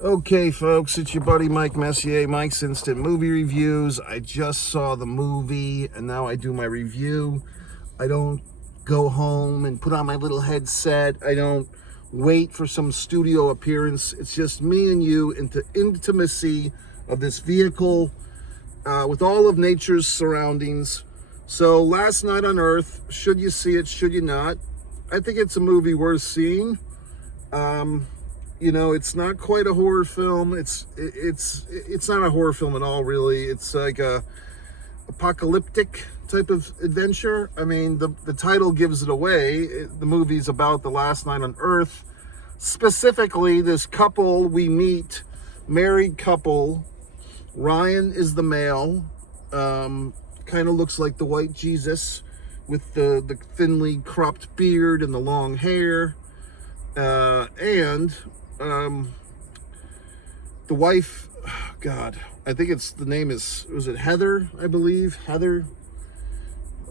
Okay, folks, it's your buddy Mike Messier, Mike's Instant Movie Reviews. I just saw the movie, and now I do my review. I don't go home and put on my little headset. I don't wait for some studio appearance. It's just me and you into intimacy of this vehicle with all of nature's surroundings. So, Last Night on Earth, should you see it, should you not? I think it's a movie worth seeing. It's not quite a horror film. It's not a horror film at all, really. It's like a apocalyptic type of adventure. I mean, the title gives it away. The movie's about the last night on Earth. Specifically, this couple we meet, married couple. Ryan is the male. Kind of looks like the white Jesus with the thinly cropped beard and the long hair. And the wife, God, I think the name was it Heather, I believe? Heather?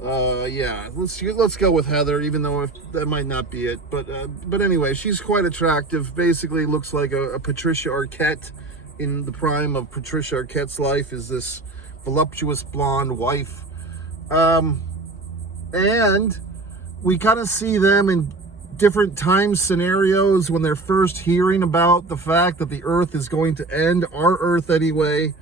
Yeah, let's go with Heather, even though that might not be it. But anyway, she's quite attractive. Basically looks like a Patricia Arquette in the prime of Patricia Arquette's life, is this voluptuous blonde wife. And we kind of see them in different time scenarios when they're first hearing about the fact that the Earth is going to end, our Earth anyway.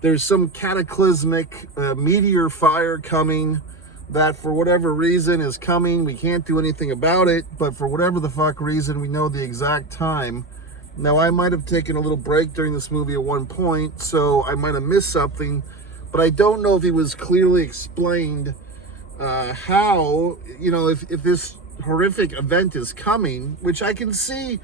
There's some cataclysmic meteor fire coming that for whatever reason is coming. We can't do anything about it, but for whatever the fuck reason, we know the exact time. Now, I might have taken a little break during this movie at one point, so I might have missed something, but I don't know if it was clearly explained how, if this horrific event is coming, which I can see,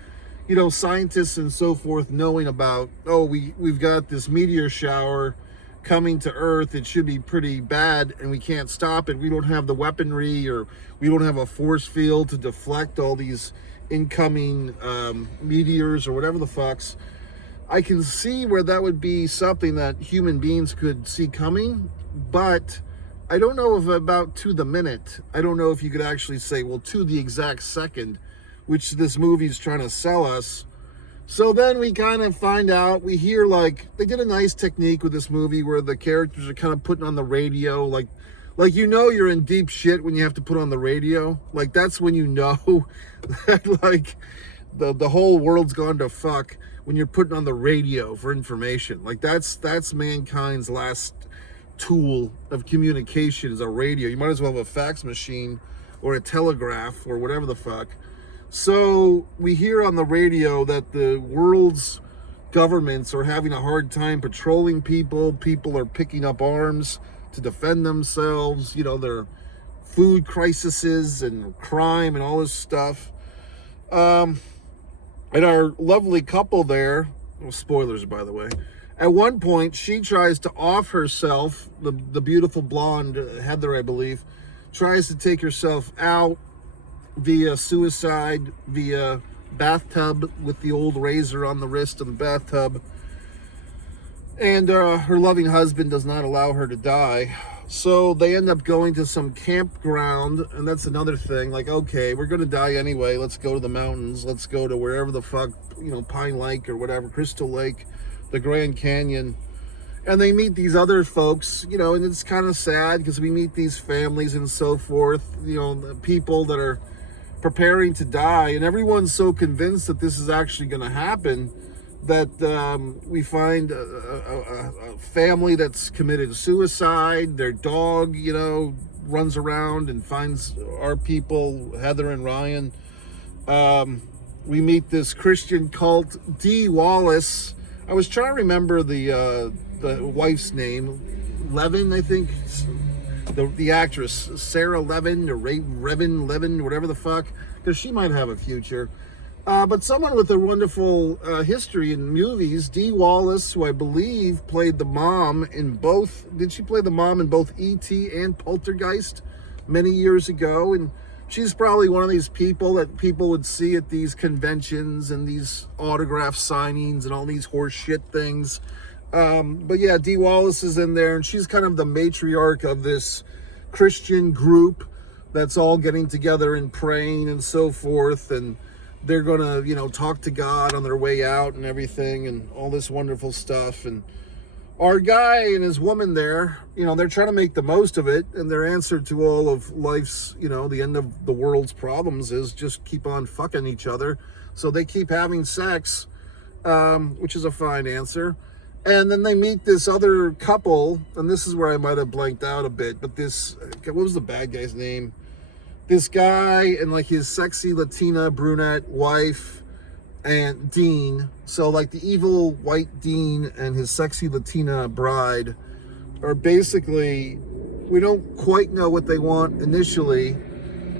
scientists and so forth knowing about. Oh, we've got this meteor shower coming to Earth. It should be pretty bad, and we can't stop it. We don't have the weaponry, or we don't have a force field to deflect all these incoming meteors or whatever the fucks. I can see where that would be something that human beings could see coming, but I don't know if about to the minute. I don't know if you could actually say, well, to the exact second, which this movie's trying to sell us. So then we kind of find out, we hear they did a nice technique with this movie where the characters are kind of putting on the radio, like you're in deep shit when you have to put on the radio. Like, that's when you know that the whole world's gone to fuck, when you're putting on the radio for information. Like, that's mankind's last tool of communication is a radio. You might as well have a fax machine or a telegraph or whatever the fuck. So we hear on the radio that the world's governments are having a hard time patrolling people. People are picking up arms to defend themselves. There are food crises and crime and all this stuff. And our lovely couple there, spoilers by the way, at one point, she tries to off herself, the beautiful blonde Heather, I believe, tries to take herself out via suicide, via bathtub with the old razor on the wrist of the bathtub. And her loving husband does not allow her to die. So they end up going to some campground, and that's another thing. Like, okay, we're going to die anyway. Let's go to the mountains. Let's go to wherever the fuck, Pine Lake or whatever, Crystal Lake, the Grand Canyon. And they meet these other folks, and it's kind of sad because we meet these families and so forth, the people that are preparing to die, and everyone's so convinced that this is actually going to happen that we find a family that's committed suicide. Their dog, runs around and finds our people, Heather and Ryan. We meet this Christian cult, Dee Wallace. I was trying to remember the wife's name, Levin, I think. The actress, Sarah Levin or Revan Levin, whatever the fuck, because she might have a future. But someone with a wonderful history in movies, Dee Wallace, who I believe played the mom in both. Did she play the mom in both E.T. and Poltergeist many years ago? And she's probably one of these people that people would see at these conventions and these autograph signings and all these horse shit things. But yeah, Dee Wallace is in there, and she's kind of the matriarch of this Christian group that's all getting together and praying and so forth. And they're gonna, you know, talk to God on their way out and everything and all this wonderful stuff. And our guy and his woman there, you know, they're trying to make the most of it, and their answer to all of life's, you know, the end of the world's problems is just keep on fucking each other. So they keep having sex, which is a fine answer. And then they meet this other couple, and this is where I might have blanked out a bit, but this, what was the bad guy's name? This guy and like his sexy Latina brunette wife and Dean. So like the evil white Dean and his sexy Latina bride are basically, we don't quite know what they want initially,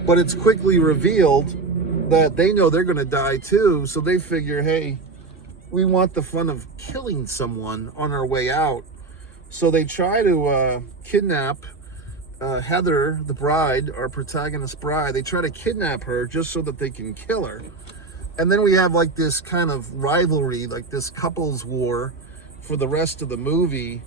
but it's quickly revealed that they know they're going to die too. So they figure, hey, we want the fun of killing someone on our way out. So they try to kidnap Heather, the bride, our protagonist bride. They try to kidnap her just so that they can kill her. And then we have like this kind of rivalry, like this couples war for the rest of the movie,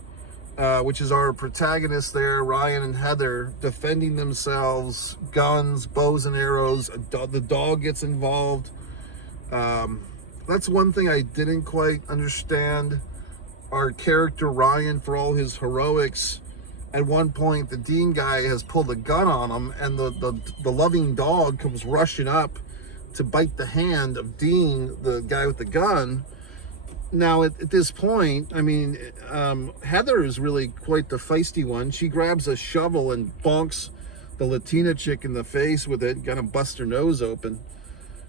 which is our protagonists there, Ryan and Heather, defending themselves, guns, bows and arrows. The dog gets involved. That's one thing I didn't quite understand. Our character Ryan, for all his heroics, at one point the Dean guy has pulled a gun on him, and the loving dog comes rushing up to bite the hand of Dean, the guy with the gun. Now at this point, I mean, Heather is really quite the feisty one. She grabs a shovel and bonks the Latina chick in the face with it, gonna bust her nose open,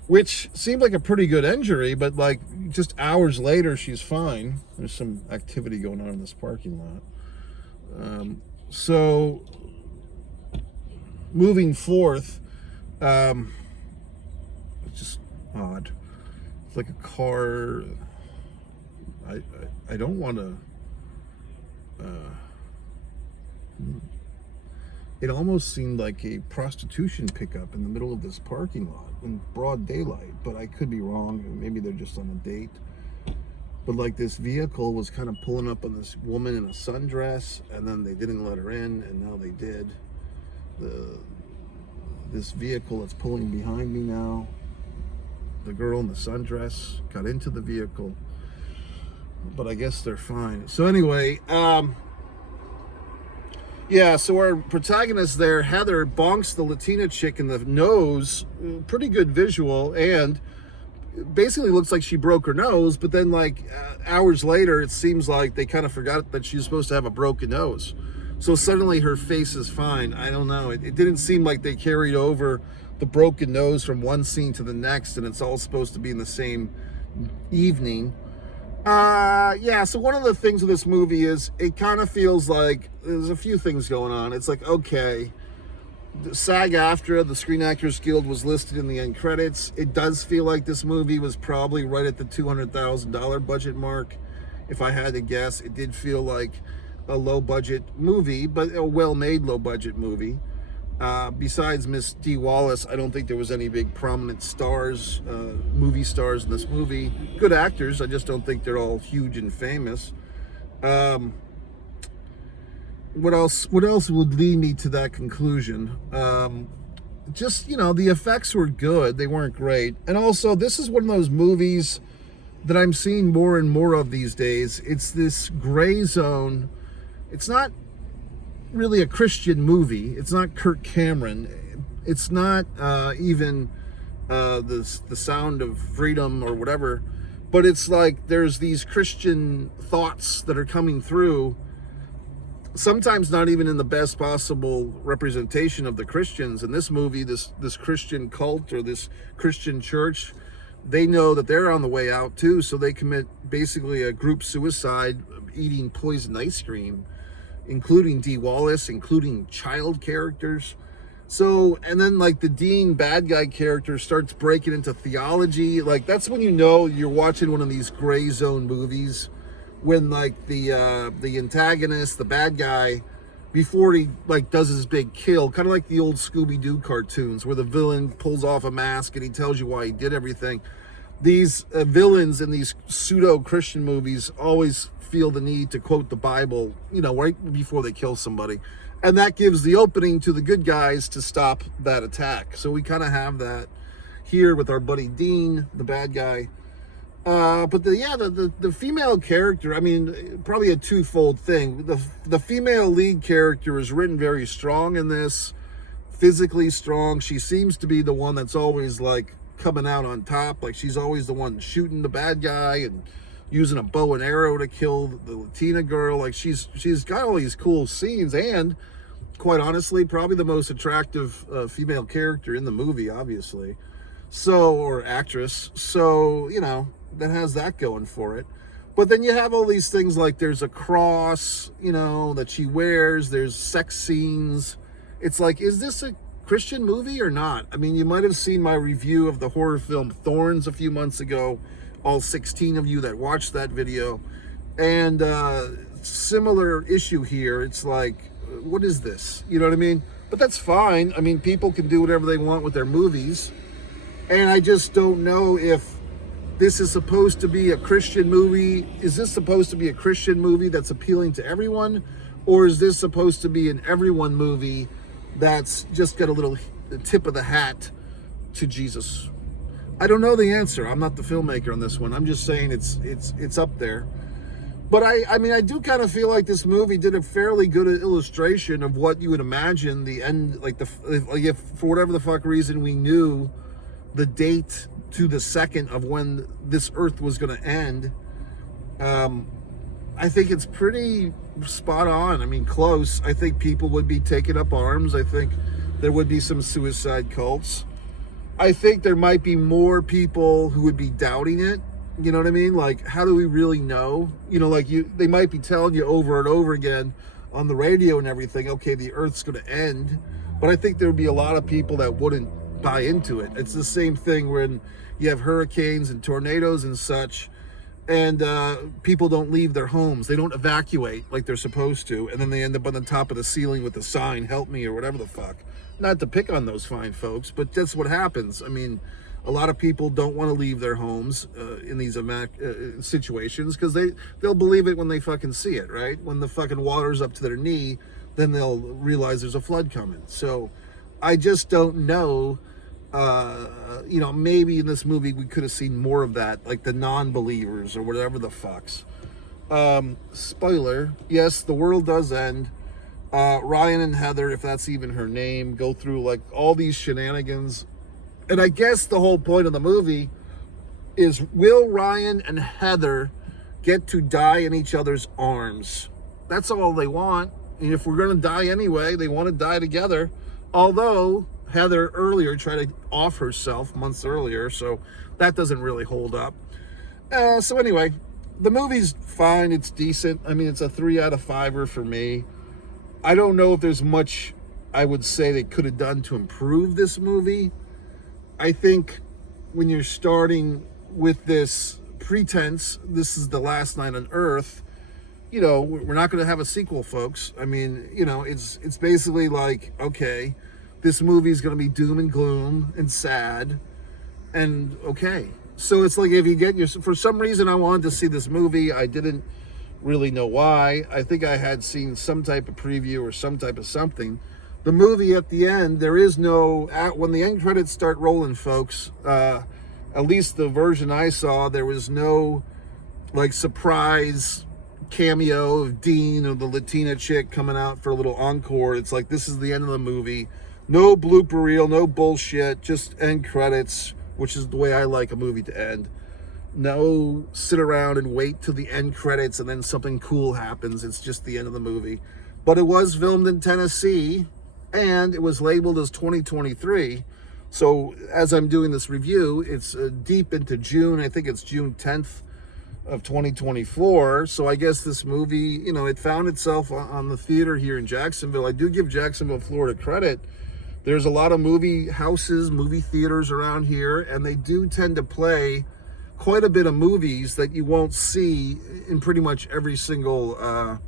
which seemed like a pretty good injury, but like just hours later, she's fine. There's some activity going on in this parking lot. So moving forth, it's just odd. It's like a car. I don't want to. It almost seemed like a prostitution pickup in the middle of this parking lot in broad daylight, but I could be wrong. Maybe they're just on a date. But like this vehicle was kind of pulling up on this woman in a sundress, and then they didn't let her in, and now they did. This vehicle that's pulling behind me now, the girl in the sundress got into the vehicle, but I guess they're fine. So anyway, yeah, so our protagonist there, Heather, bonks the Latina chick in the nose. Pretty good visual, and basically looks like she broke her nose, but then like hours later, it seems like they kind of forgot that she's supposed to have a broken nose. So suddenly her face is fine. I don't know. It didn't seem like they carried over the broken nose from one scene to the next, and it's all supposed to be in the same evening. Yeah, so one of the things with this movie is it kind of feels like there's a few things going on. It's like, okay, SAG-AFTRA, the Screen Actors Guild, was listed in the end credits. It does feel like this movie was probably right at the $200,000 budget mark. If I had to guess, it did feel like a low-budget movie, but a well-made low-budget movie. Besides Miss Dee Wallace, I don't think there was any big prominent stars, movie stars in this movie. Good actors, I just don't think they're all huge and famous. What else would lead me to that conclusion? Just, you know, the effects were good. They weren't great. And also, this is one of those movies that I'm seeing more and more of these days. It's this gray zone. It's not really a Christian movie. It's not Kirk Cameron. It's not even the Sound of Freedom or whatever. But it's like there's these Christian thoughts that are coming through, sometimes not even in the best possible representation of the Christians. In this movie, this Christian cult or this Christian church, they know that they're on the way out too, so they commit basically a group suicide, eating poison ice cream, including Dee Wallace, including child characters. So, and then like the Dean bad guy character starts breaking into theology. Like that's when you know you're watching one of these gray zone movies, when like the antagonist, the bad guy, before he like does his big kill, kind of like the old Scooby-Doo cartoons where the villain pulls off a mask and he tells you why he did everything. These villains in these pseudo-Christian movies always feel the need to quote the Bible, you know, right before they kill somebody. And that gives the opening to the good guys to stop that attack. So we kind of have that here with our buddy Dean, the bad guy. But the female character, I mean, probably a twofold thing. The female lead character is written very strong in this, physically strong. She seems to be the one that's always like coming out on top. Like she's always the one shooting the bad guy and using a bow and arrow to kill the Latina girl. Like she's got all these cool scenes, and quite honestly, probably the most attractive female character in the movie, obviously. So, or actress. So, you know, that has that going for it. But then you have all these things like there's a cross, you know, that she wears. There's sex scenes. It's like, is this a Christian movie or not? I mean, you might have seen my review of the horror film Thorns a few months ago, all 16 of you that watched that video. And similar issue here. It's like, what is this? You know what I mean? But that's fine. I mean, people can do whatever they want with their movies. And I just don't know if this is supposed to be a Christian movie. Is this supposed to be a Christian movie that's appealing to everyone? Or is this supposed to be an everyone movie that's just got a little tip of the hat to Jesus? I don't know the answer. I'm not the filmmaker on this one. I'm just saying it's up there. But I mean, I do kind of feel like this movie did a fairly good illustration of what you would imagine the end, like if for whatever the fuck reason we knew the date to the second of when this earth was going to end. I think it's pretty spot on. I mean, close. I think people would be taking up arms. I think there would be some suicide cults. I think there might be more people who would be doubting it. You know what I mean? Like, how do we really know? You know, like they might be telling you over and over again on the radio and everything, okay, the earth's going to end. But I think there would be a lot of people that wouldn't buy into it. It's the same thing when you have hurricanes and tornadoes and such, and people don't leave their homes. They don't evacuate like they're supposed to, and then they end up on the top of the ceiling with a sign, help me, or whatever the fuck. Not to pick on those fine folks, but that's what happens. I mean, a lot of people don't want to leave their homes in these situations because they'll believe it when they fucking see it, right? When the fucking water's up to their knee, then they'll realize there's a flood coming. So I just don't know. You know, maybe in this movie we could have seen more of that, like the non-believers or whatever the fucks. Spoiler, yes, the world does end. Ryan and Heather, if that's even her name, go through like all these shenanigans. And I guess the whole point of the movie is, will Ryan and Heather get to die in each other's arms? That's all they want. And if we're going to die anyway, they want to die together. Although Heather earlier tried to off herself months earlier, so that doesn't really hold up. So anyway, the movie's fine. It's decent. I mean, it's a 3 out of 5 for me. I don't know if there's much I would say they could have done to improve this movie. I think when you're starting with this pretense, this is the last night on Earth, you know, we're not going to have a sequel, folks. I mean, you know, it's basically like, okay, this movie is going to be doom and gloom and sad, and okay. So it's like, if you get for some reason I wanted to see this movie, I didn't really know why. I think I had seen some type of preview or some type of something. The movie at the end, there is no, when the end credits start rolling, folks, at least the version I saw, there was no like surprise cameo of Dean or the Latina chick coming out for a little encore. It's like, this is the end of the movie. No blooper reel, no bullshit, just end credits, which is the way I like a movie to end. No sit around and wait till the end credits and then something cool happens. It's just the end of the movie. But it was filmed in Tennessee, and it was labeled as 2023. So as I'm doing this review, it's deep into June. I think it's June 10th of 2024. So I guess this movie, you know, it found itself on the theater here in Jacksonville. I do give Jacksonville, Florida credit. There's a lot of movie houses, movie theaters around here, and they do tend to play quite a bit of movies that you won't see in pretty much every single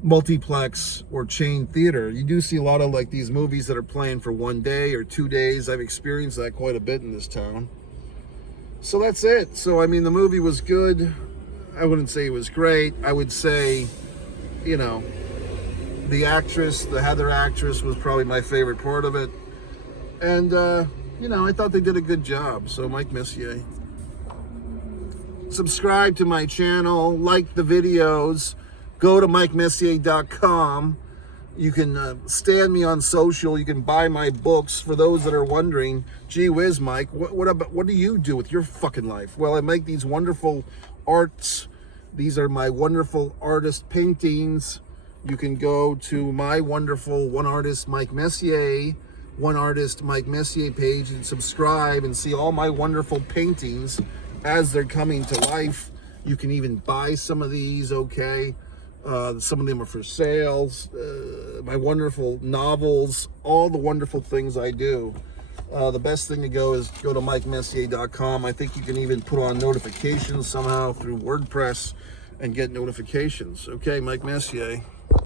multiplex or chain theater. You do see a lot of like these movies that are playing for 1 day or 2 days. I've experienced that quite a bit in this town. So that's it. So I mean, the movie was good. I wouldn't say it was great. I would say, you know, the actress, the Heather actress, was probably my favorite part of it. And, you know, I thought they did a good job. So, Mike Messier. Subscribe to my channel, like the videos, go to MikeMessier.com. You can stand me on social. You can buy my books. For those that are wondering, gee whiz, Mike, what do you do with your fucking life? Well, I make these wonderful arts. These are my wonderful artist paintings. You can go to my wonderful One Artist Mike Messier, One Artist Mike Messier page and subscribe and see all my wonderful paintings as they're coming to life. You can even buy some of these, okay? Some of them are for sales. My wonderful novels, all the wonderful things I do. The best thing to go is go to MikeMessier.com. I think you can even put on notifications somehow through WordPress and get notifications. Okay, Mike Messier.